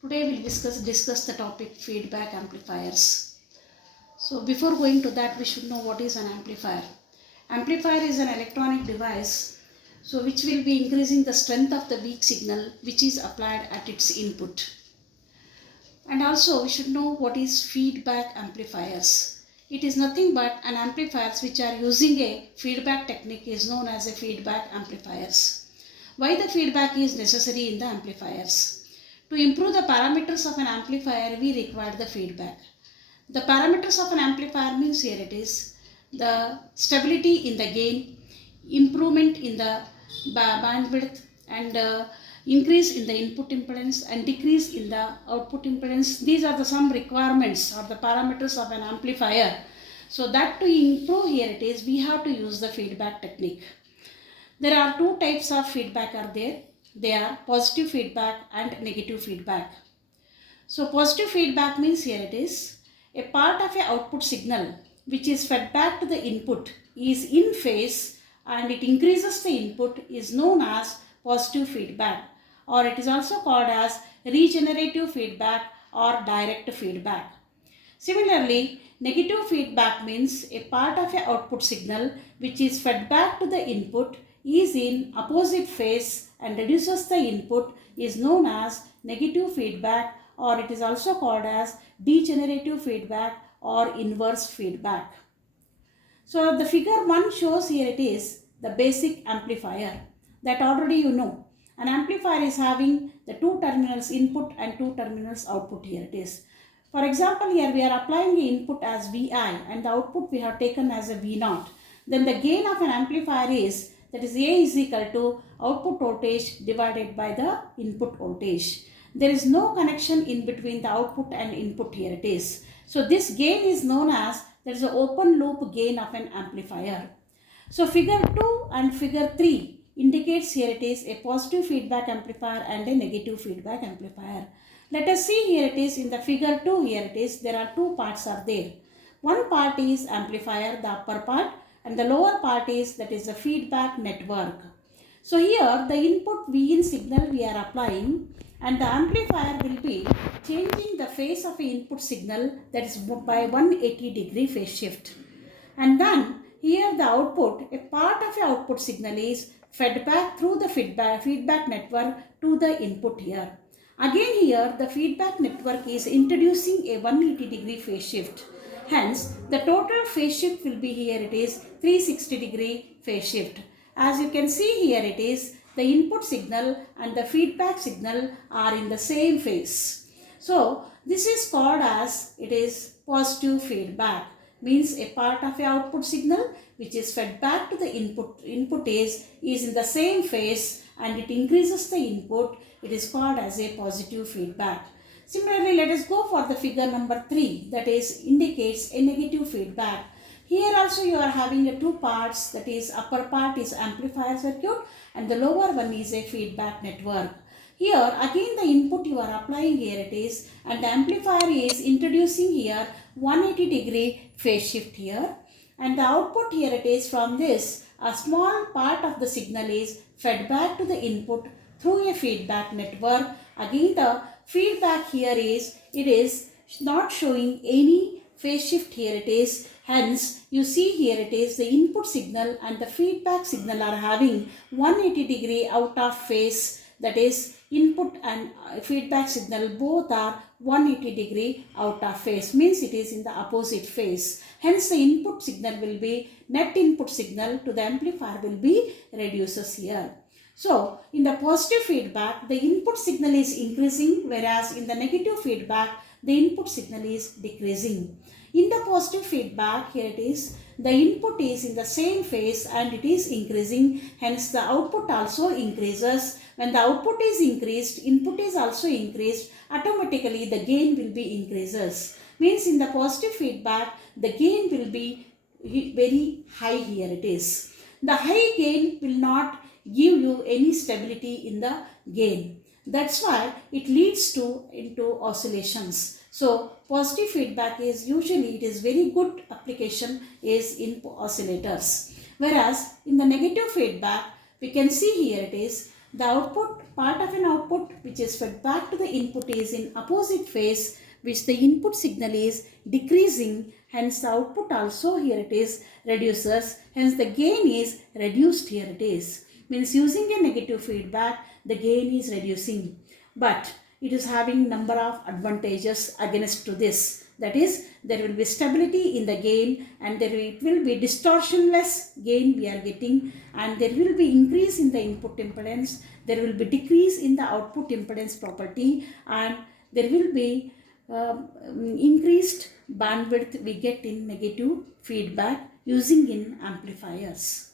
Today we'll discuss the topic feedback amplifiers. So before going to that, we should know what is an amplifier. Amplifier is an electronic device which will be increasing the strength of the weak signal which is applied at its input. And also we should know what is feedback amplifiers. It is nothing but an amplifiers which are using a feedback technique is known as a feedback amplifiers. Why the feedback is necessary in the amplifiers? To improve the parameters of an amplifier, we require the feedback. The parameters of an amplifier means here it is the stability in the gain, improvement in the bandwidth, and increase in the input impedance and decrease in the output impedance. These are the some requirements or the parameters of an amplifier. So that to improve here it is we have to use the feedback technique. There are two types of feedback are there. They are positive feedback and negative feedback. So positive feedback means here it is a part of a output signal which is fed back to the input is in phase and it increases the input is known as positive feedback, or it is also called as regenerative feedback or direct feedback. Similarly, negative feedback means a part of a output signal which is fed back to the input is in opposite phase and reduces the input is known as negative feedback, or it is also called as degenerative feedback or inverse feedback. So the figure 1 shows here it is the basic amplifier that already you know. An amplifier is having the two terminals input and two terminals output. Here it is. For example, here we are applying the input as Vi and the output we have taken as a V0. Then the gain of an amplifier is, that is, A is equal to output voltage divided by the input voltage. There is no connection in between the output and input. Here it is. So this gain is known as, there is an open loop gain of an amplifier. So figure 2 and figure 3 indicates here it is a positive feedback amplifier and a negative feedback amplifier. Let us see here it is in the figure 2. Here it is there are two parts are there. One part is amplifier, the upper part, and the lower part is, that is, the feedback network. So here the input Vin signal we are applying and the amplifier will be changing the phase of the input signal, that is by 180 degree phase shift. And then here the output, a part of the output signal is fed back through the feedback network to the input here. Again here the feedback network is introducing a 180 degree phase shift. Hence the total phase shift will be, here it is 360 degree phase shift. As you can see here it is the input signal and the feedback signal are in the same phase. So this is called as, it is positive feedback, means a part of a output signal which is fed back to the input is in the same phase and it increases the input. It is called as a positive feedback. Similarly, let us go for the figure number 3, that is indicates a negative feedback. Here also you are having a two parts, that is upper part is amplifier circuit and the lower one is a feedback network. Here again the input you are applying, here it is, and the amplifier is introducing here 180 degree phase shift here, and the output here it is from this a small part of the signal is fed back to the input through a feedback network. Again the feedback here is, it is not showing any phase shift. Here it is. Hence you see here it is the input signal and the feedback signal are having 180 degree out of phase, that is input and feedback signal both are 180 degree out of phase, means it is in the opposite phase. Hence the input signal will be, net input signal to the amplifier will be reduces here. So in the positive feedback the input signal is increasing, whereas in the negative feedback the input signal is decreasing. In the positive feedback, here it is the input is in the same phase and it is increasing, hence the output also increases. When the output is increased, input is also increased, automatically the gain will be increases. Means in the positive feedback the gain will be very high. Here it is. The high gain will not give you any stability in the gain. That's why it leads into oscillations. So positive feedback is usually, it is very good application is in oscillators. Whereas in the negative feedback we can see here it is The output, part of an output which is fed back to the input is in opposite phase, which the input signal is decreasing, hence the output also here it is reduces, hence the gain is reduced here it is. Means using a negative feedback, the gain is reducing. But it is having number of advantages against to this. That is, there will be stability in the gain, and it will be distortionless gain we are getting, and there will be increase in the input impedance, there will be decrease in the output impedance property, and there will be increased bandwidth we get in negative feedback using in amplifiers.